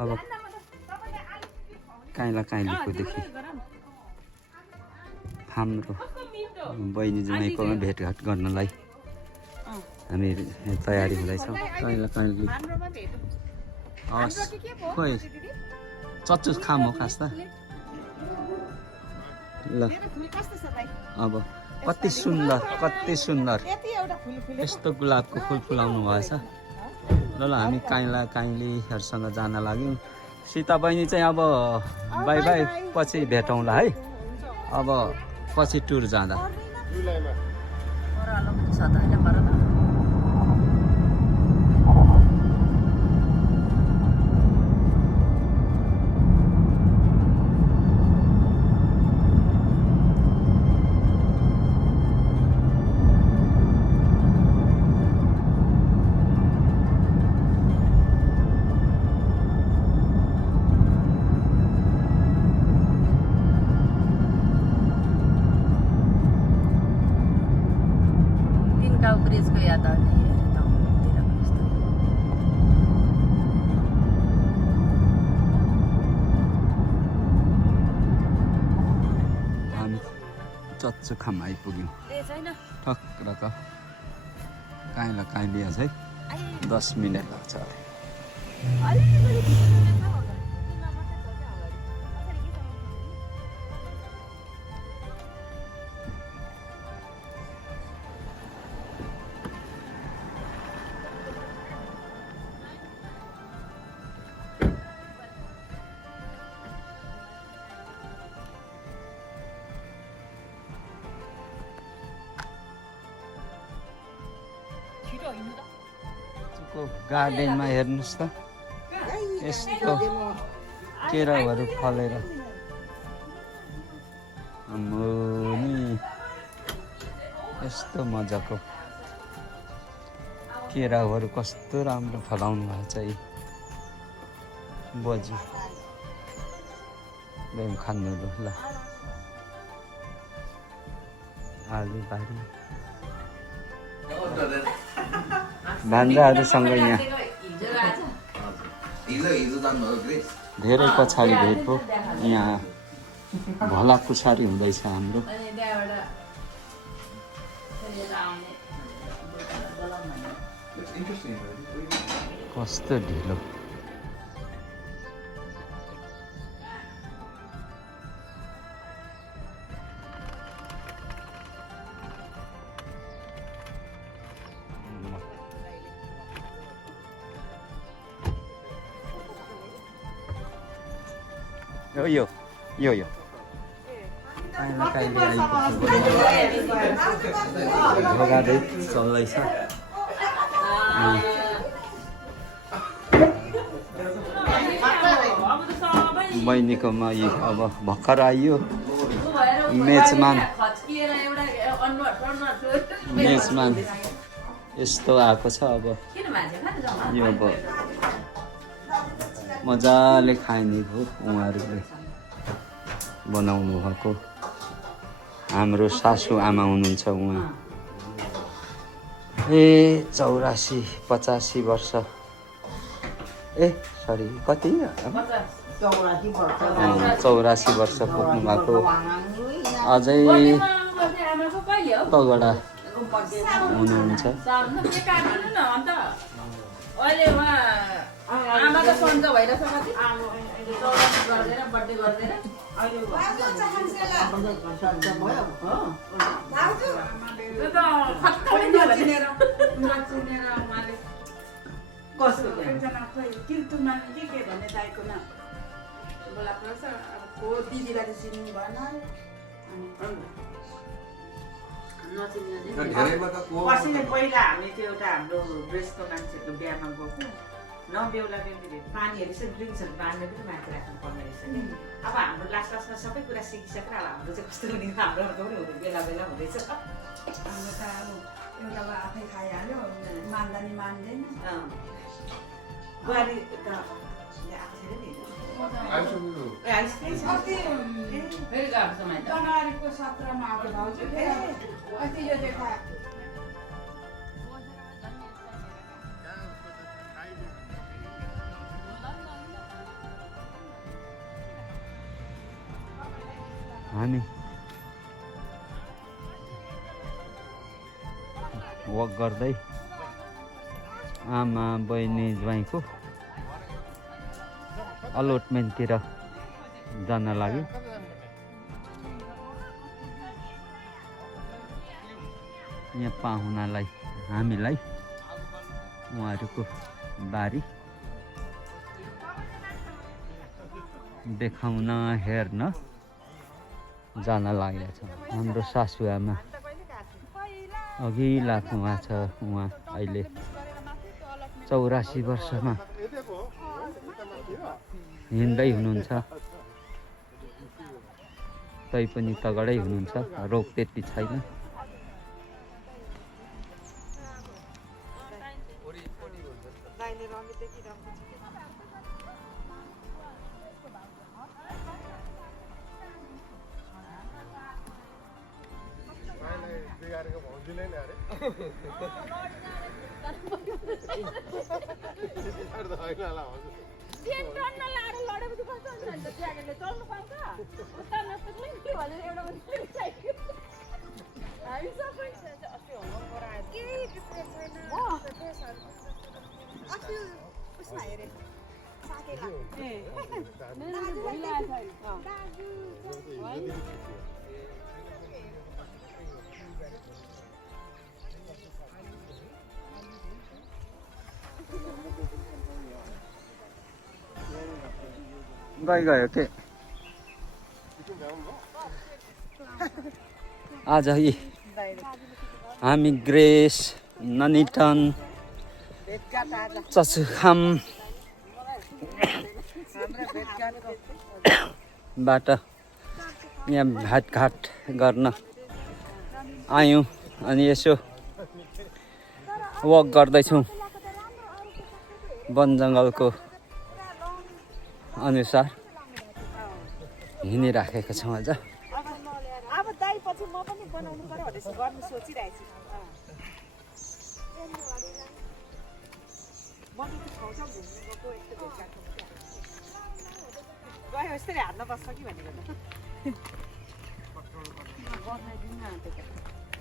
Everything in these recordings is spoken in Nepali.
अब काइला काइलीकोदेखि हाम्रो बहिनी ज्वाइँकोमा भेटघाट गर्नलाई हामी तयारी हुँदैछौँ। काइला काइली हस् खोइ चच्चो खाम हो खास त। ल अब कति सुन्दर यस्तो गुलाबको फुल फुलाउनु भएछ। ल ल हामी काइला काइलीहरूसँग जान लाग्यौँ। सीता बहिनी चाहिँ अब बाई बाई, पछि भेटौँला है। अब पछि टुर जाँदा ब्रिजको याद आउने हामी चच्चो खाम आइपुग्यौँ। ठक्क काइला काइली है 10 मिनट लाग्छ। गार्डनमा हेर्नुहोस् त यस्तो केराहरू फलेर नि यस्तो मजाको केराहरू कस्तो राम्रो फलाउनु भएको छ। बजी बेम खानु ल आलु बारी भान्जाहरूसँग यहाँ धेरै पछाडि भेट भयो। यहाँ भला पुछारी हुँदैछ हाम्रो। कस्तो ढिलो यो भोगादै चल्दैछ। बहिनीकोमा अब भर्खर आइयो मेजमान यस्तो आएको छ। अब यो अब मजाले खाइने भयो। उहाँहरूले बनाउनु भएको हाम्रो सासू आमा हुनुहुन्छ। उहाँ 84-85 वर्ष सरी कति 84 वर्ष पुग्नु भएको। अझै तगडा हुनुहुन्छ। आमा त सन्ज भइरहेछ कति बर्थडे गर्दैन पहिला हामी त्यो एउटा हाम्रो ड्रेसको मान्छेको बिहामा गएको नबेहुला बेहुलीले पानीहरू चाहिँ ड्रिङ्क्सहरू बाँड्ने पनि माथि राख्नुपर्ने रहेछ नि। अब हाम्रो लास्टमा सबै कुरा सिकिसकेर अब हाम्रो चाहिँ कस्तो हुने हाम्रो पनि हुँदैन बेला बेला हुँदैछ। हाम्रो त अब एउटा आफै खाइहाल्यो मान्दा नि मान्दैन। बुहारी त जनवरीको 17मा अब भाउजू अस्ति यो देखा हामी वक गर्दै आमा बहिनी ज्वाइँको अलोटमेन्टतिर जान लाग्यो। यहाँ पाहुनालाई हामीलाई उहाँहरूको बारी देखाउन हेर्न जान लागेको छ। हाम्रो सासुआमा अघि लाग्नु भएको छ। उहाँ अहिले 84 वर्षमा हिँड्दै हुनुहुन्छ, तैपनि तगडै हुनुहुन्छ, रोग त्यति छैन। गयो के आज हामी ग्रेस ननिटन चचुखाम बाट यहाँ भेटघाट गर्न आयौँ अनि यसो वक गर्दैछौँ वन जङ्गलको अनुसार हिँडिराखेका छौँ। आज अब दाइ पछि म पनि बनाउनु पर्यो भनेर गर्नु सोचिरहेको छु। म त ठाउँ ठाउँ घुम्नु गएको यस्तो भेटघाट गयो यस्तै हाल्न बस्छ कि भनेर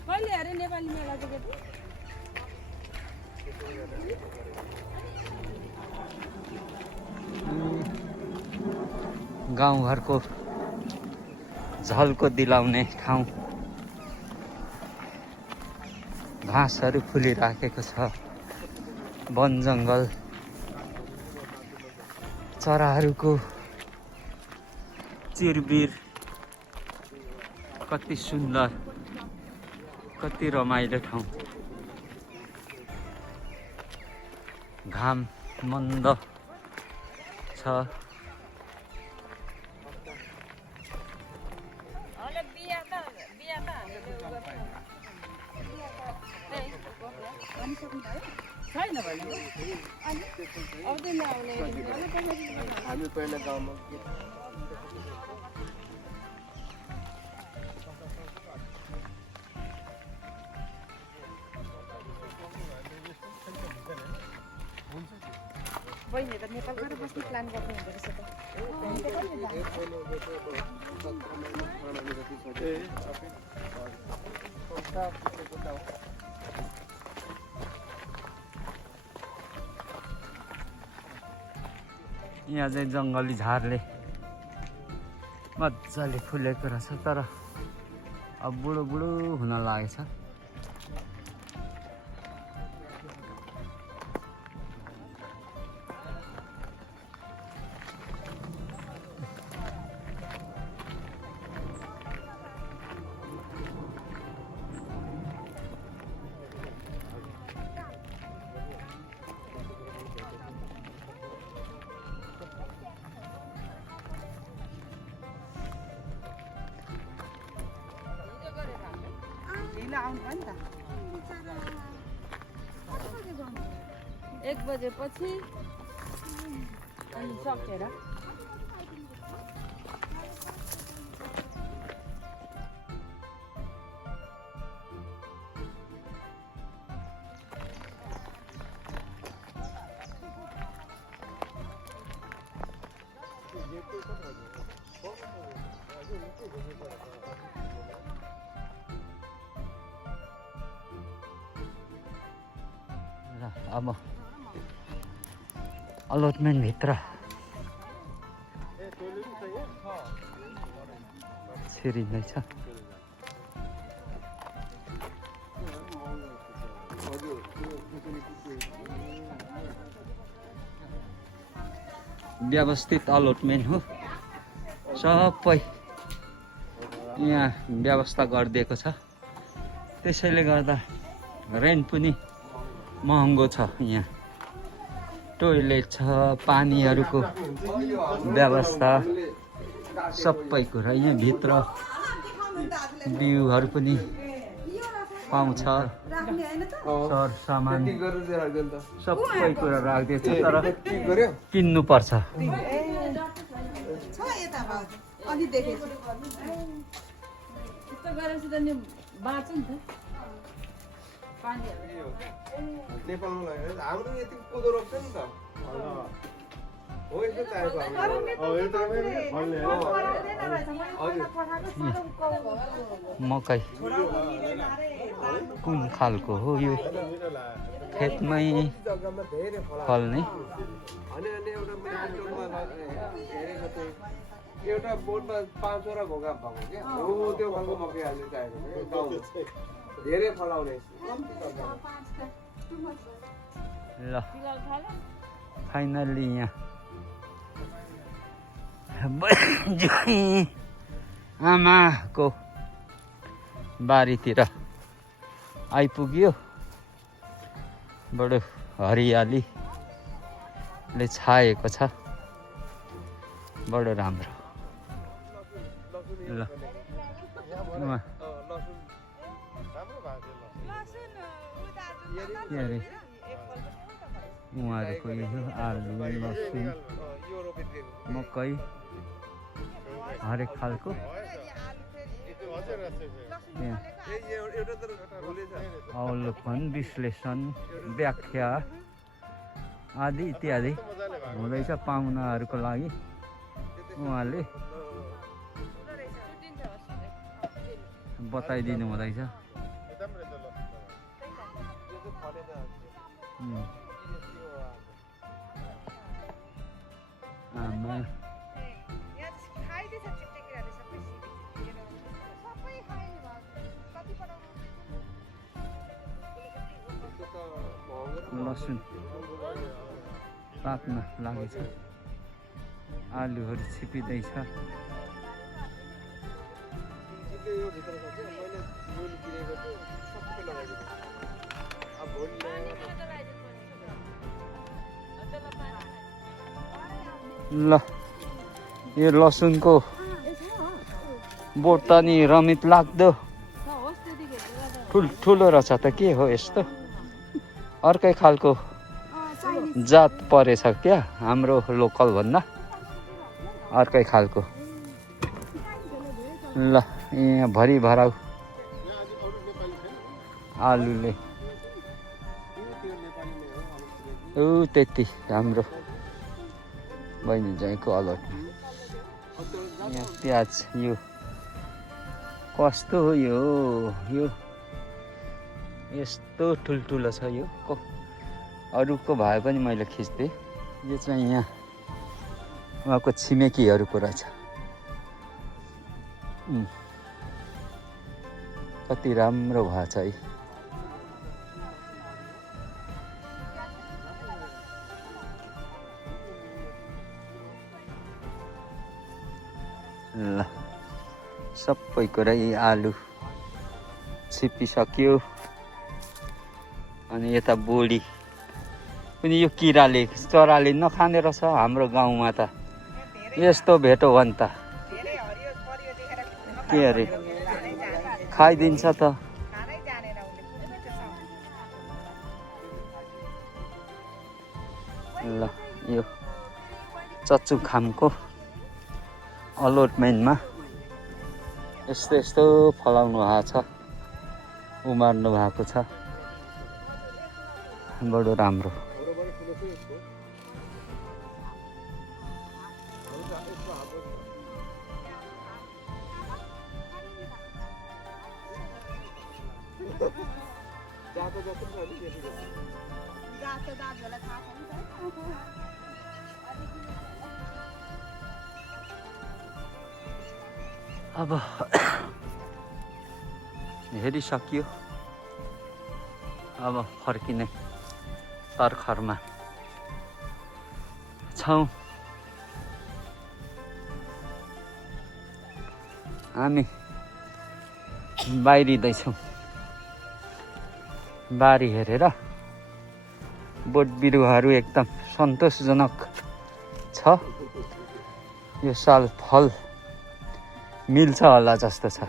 कहिले अरे नेपाली मेलाको केटी गाउँघरको झल्को दिलाउने ठाउँ, घाँसहरू फुलिराखेको छ, वन जङ्गल, चराहरूको चिरबिर, कति सुन्दर, कति रमाइलो ठाउँ। घाम मन्द छ। हामी पहिला गाउँमा बहिनी त नेपाल गएर बस्ने प्लान गर्नु हुँदो रहेछ यहाँ चाहिँ जङ्गली झारले मजाले फुलेको रहेछ, तर अब बुढो बुढो हुन लागेछ। आउनु भयो नि त 1 बजेपछि अनि सकेर ये तो अब अलटमेन्ट भित्र छिरिँदैछ। व्यवस्थित अलटमेन्ट हो, सबै यहाँ व्यवस्था गरिदिएको छ। त्यसैले गर्दा रेन्ट पनि महँगो छ। यहाँ टोइलेट छ, पानीहरूको व्यवस्था, सबै कुरा यहाँ भित्र भ्यूहरू पनि पाउँछ। सर सामान सबै कुरा राखिदिएको छ, तर किन्नुपर्छ। नेपालमा हाम्रो यति कोदो रोप्छ नि त हो, यस्तो चाहिएको मकै कुन खालको हो यो? खेतमै जग्गामा धेरै फल्ने। अनि एउटा मेन्टलमा हेरेको थिएँ, एउटा बोटमा 5 वटा घोगा भएको क्या, हो त्यो खालको मकै हाल्नु चाहिएको धेरै फलाउने। ल फाइनल्ली यहाँ आमाको बारीतिर आइपुग्यो। बडो हरियालीले छाएको छ, बडो राम्रो। ल उहाँहरूको यो आलु, लसुन, मकै हरेक खालको अवलोकन, विश्लेषण, व्याख्या आदि इत्यादि हुँदैछ पाहुनाहरूको लागि। उहाँले बताइदिनु हुँदैछ। आमा लसुन पाक्न लागेछ, आलुहरू छिपिँदैछ। ल यो लसुनको बोट त नि रमित लाग्दो ठुल्ठुलो रहेछ त। के हो यस्तो? अर्कै खालको जात परेछ क्या, हाम्रो लोकल भन्दा अर्कै खालको। ल यहाँ भरि भराउ आलुले त्यति हाम्रो बहिनी जाइको अलटमा। यहाँ प्याज, यो कस्तो हो? यो यस्तो ठुल्ठुलो छ। यो अरूको भए पनि मैले खिच्थेँ। यो चाहिँ यहाँ उहाँको छिमेकीहरूको रहेछ। कति राम्रो भएछ है। ल सबै कुरा यी आलु छिपिसक्यो। अनि यता बोडी पनि यो किराले, चराले नखाने रहेछ हाम्रो गाउँमा त। यस्तो भेटो भने त के अरे खाइदिन्छ त। ल यो चच्चु खामको अलटमेन्टमा यस्तो यस्तो फलाउनु भएको छ, उमार्नु भएको छ। बडो राम्रो। रातो दाजुहरूलाई थाहा छ नि अब हेरिसकियो अब फर्किने तर्खरमा छौँ हामी बाहिरिँदैछौँ बारी हेरेर बोट बिरुवाहरू एकदम सन्तोषजनक छ यो साल फल मिल्छ होला जस्तो छ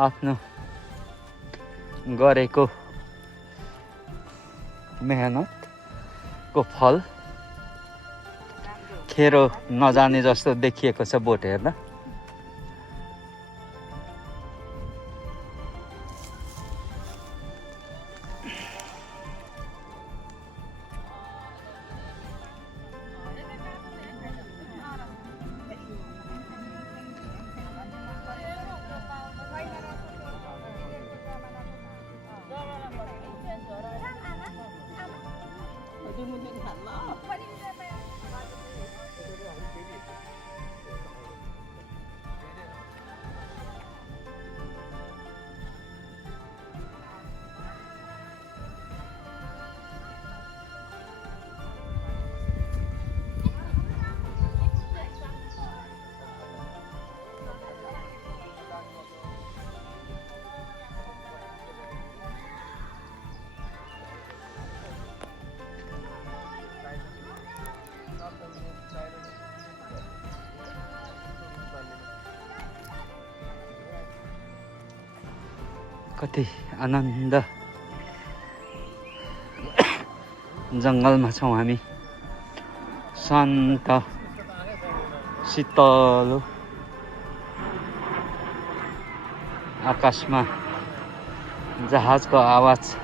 आफ्नो गरेको मेहनतको फल खेरो नजाने जस्तो देखिएको छ बोट हेर्दा कति आनन्द जङ्गलमा छौँ हामी शान्त शीतल आकाशमा जहाजको आवाज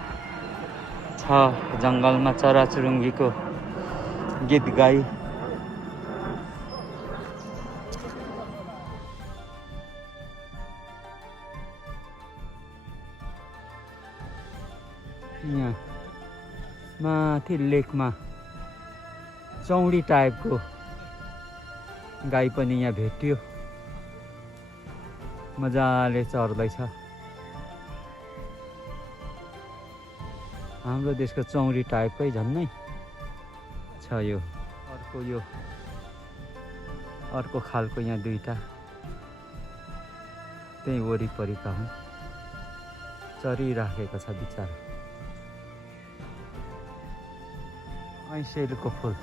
छ जङ्गलमा चराचुरुङ्गीको गीत गाई यहाँ माथि लेकमा चौडी टाइपको गाई पनि यहाँ भेटियो मजाले चर्दैछ हाम्रो देशको चौडी टाइपकै झन्नै छ यो अर्को खालको यहाँ दुईटा त्यही वरिपरिका हुन् चरिराखेको छ बिचरा ऐसेलको फुल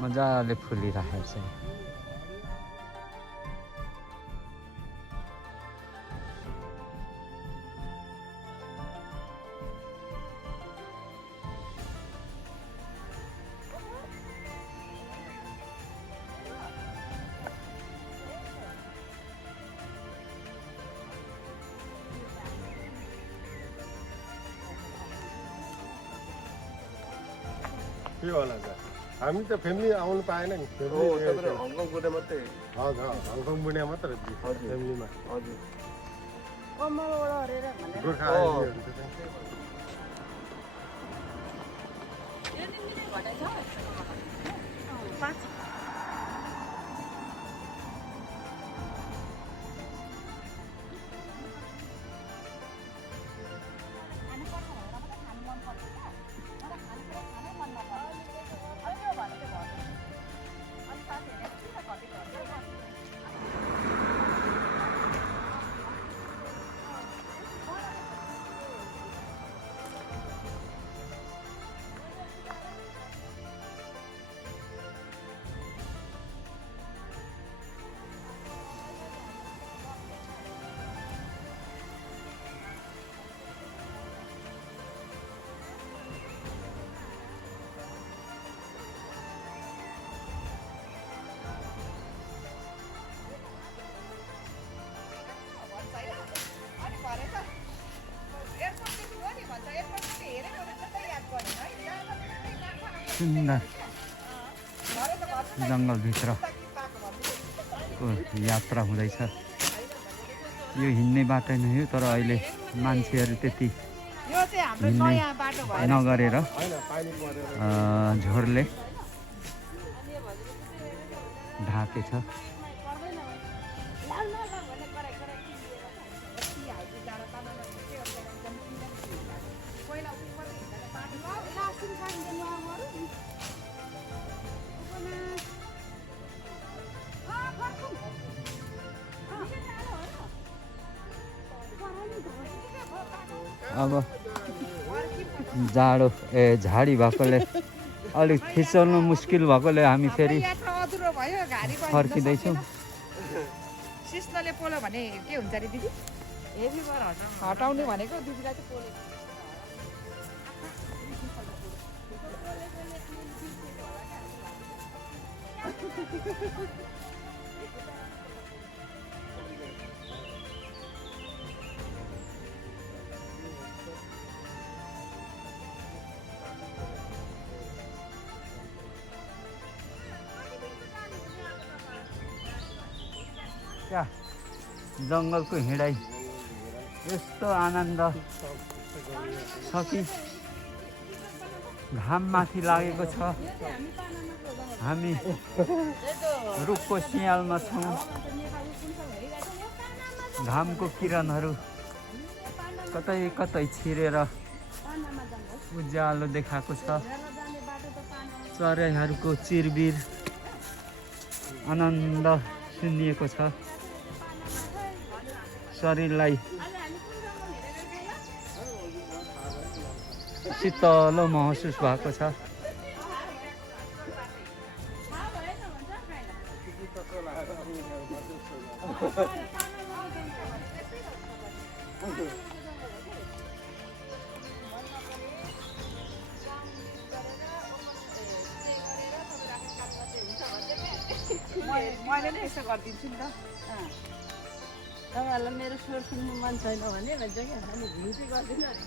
मजाले फुलिराखेको छ के होला त हामी त फ्यामिली आउनु पाएन नि हङकङ बुढे मात्रै हजुर हङकङ बुढे मात्रै फ्यामिलीमा हजुर गोर्खा सुन्दर जङ्गलभित्रको यात्रा हुँदैछ यो हिँड्ने बाटो नै हो तर अहिले मान्छेहरू त्यति चाहिँ हाम्रो नयाँ बाटो भएर नगरेर होइन पानी परेर झोरले ढाकेछ। अब जाडो झाडी भएकोले अलिक खिचाउनु मुस्किल भएकोले हामी फेरि यात्रा अधुरो भयो गाडी फर्किँदैछौँ। सिस्नोले पोलो भने के हुन्छ अरे दिदी हेभी भएर हटाउने भनेको दिदीलाई चाहिँ पोलो क्या जङ्गलको हिँडाइ यस्तो आनन्द छ कि घाम माथि लागेको छ। हामी रुखको सिँयालमा छौँ। घामको किरणहरू कतै कतै छिरेर उज्यालो देखाएको छ। चराइहरूको चिरबिर आनन्द सुनिएको छ। शरीरलाई शीतलो महसुस भएको छ। मैले नै यसो गरिदिन्छु नि त। तपाईँहरूलाई मेरो स्वर सुन्नु मन छैन भने भन्छ क्या अनि घिउटी गर्दिनँ अरे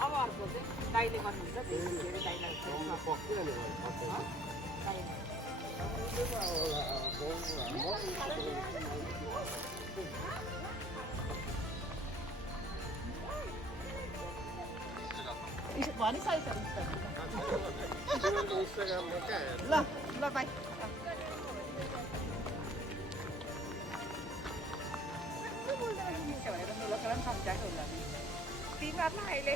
अब अर्को चाहिँ दाइले गर्नुहुन्छ धेरै दाइलाई ल ल बाई सम्झाएको होला तिमीहरूलाई अहिले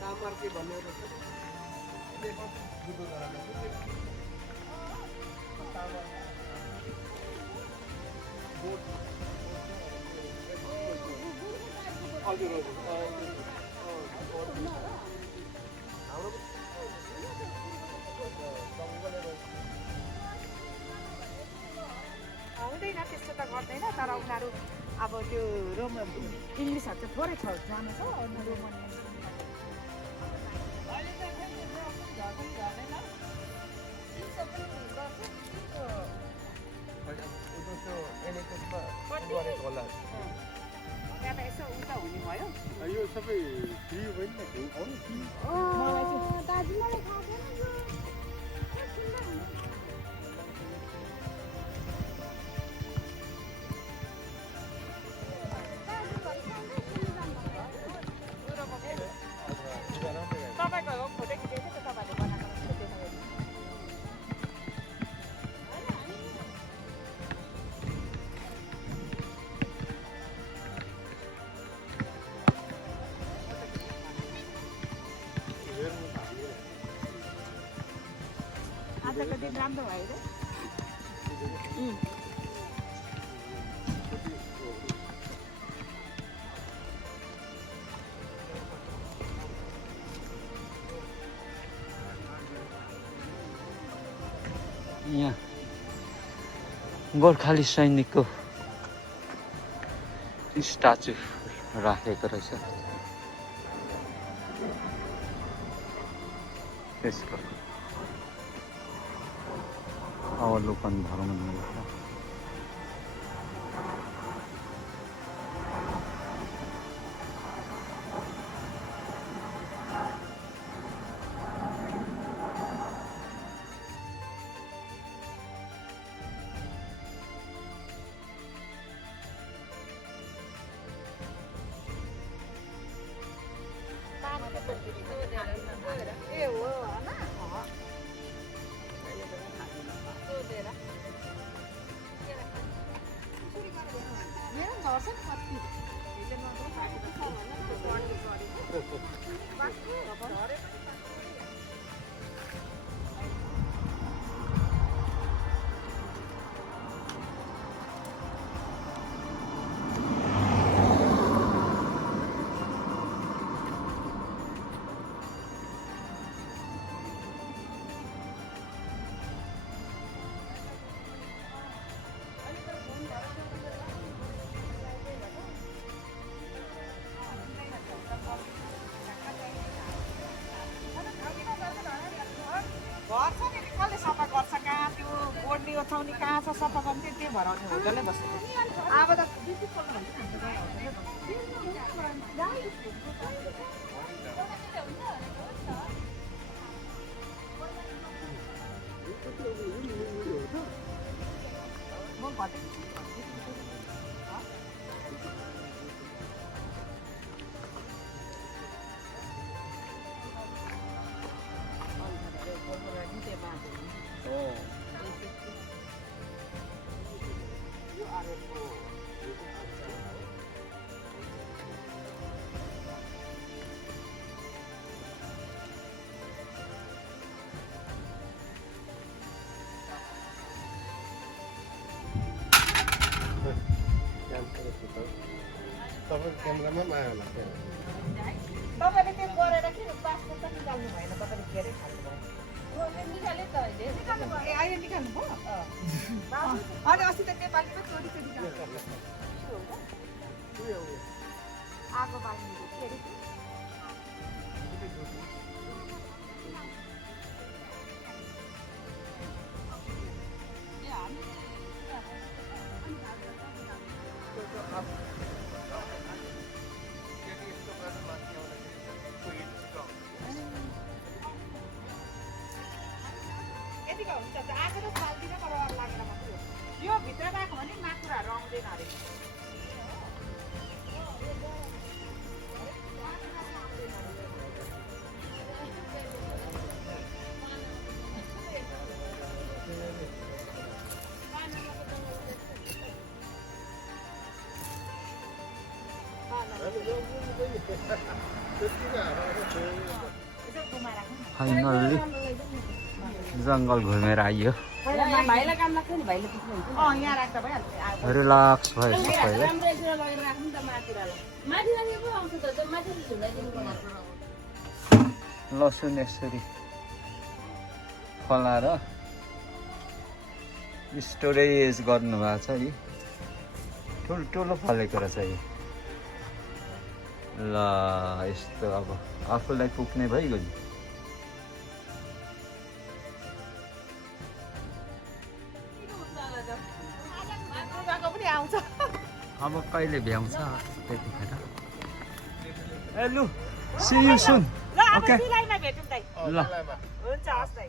तामार्के भन्ने हजुर हुँदैन त्यस्तो त गर्दैन तर उनीहरू अब त्यो रोमन इङ्ग्लिसहरू चाहिँ थोरै छ जानु छ अनि रोमन त्यहाँ यसो उता हुने भयो यो सबै फ्री होइन दाजुलाई थाहा छैन आजको दिन राम्रो भयो रे यहाँ गोर्खाली सैनिकको स्ट्याचु राखेको रहेछ त्यसको अवलोकन भ्रमण गरेछ ए हो हैन मेरो झर्छ नि कति गर्छ नि कसले सफा गर्छ कहाँ त्यो बोर्डले ओछाउने कहाँ छ सफा गर्ने त्यो भराउने होटलले बसेको अब त म घटे तपाईँको क्यामेरामा पनि आयो होला तपाईँले त्यो गरेर किन पासपोर्ट त निकाल्नु भएन तपाईँले घेरै खानु भयो निकाले त अहिले निकाल्नु भयो ए अहिले निकाल्नु भयो अनि अस्ति त नेपालीमा चोरी चोरी आगो बाल्नु के अरे यतिको हुन्छ आगो त फाल्दिन पर लागेर मात्रै हो यो भित्र राख्यो भने माकुराहरू आउँदैन अरे फाइनल्ली जङ्गल घुमेर आइयो भाइलाई काम लाग्छ नि भाइले पुग्नुहुन्छ यहाँ राख्दा भइहाल्छ रिल्याक्स भयो सबैले राम्रो यसो लगेर राख्नु नि त माथिलाई माथि राखेको आउँछ त माथि झुलाइदिनु पर्छ लसुन यसरी फलाएर स्टोरेज गर्नुभएको छ है ठुल्ठुलो फलेको रहेछ यो ल यस्तो अब आफूलाई पुग्ने भइगयो नि आउँछ अब कहिले भ्याउँछ त्यतिखेर ए लु सी यु सुन ल अब सिलाइमा भेटौँ दाइ ल हुन्छ हस् दाइ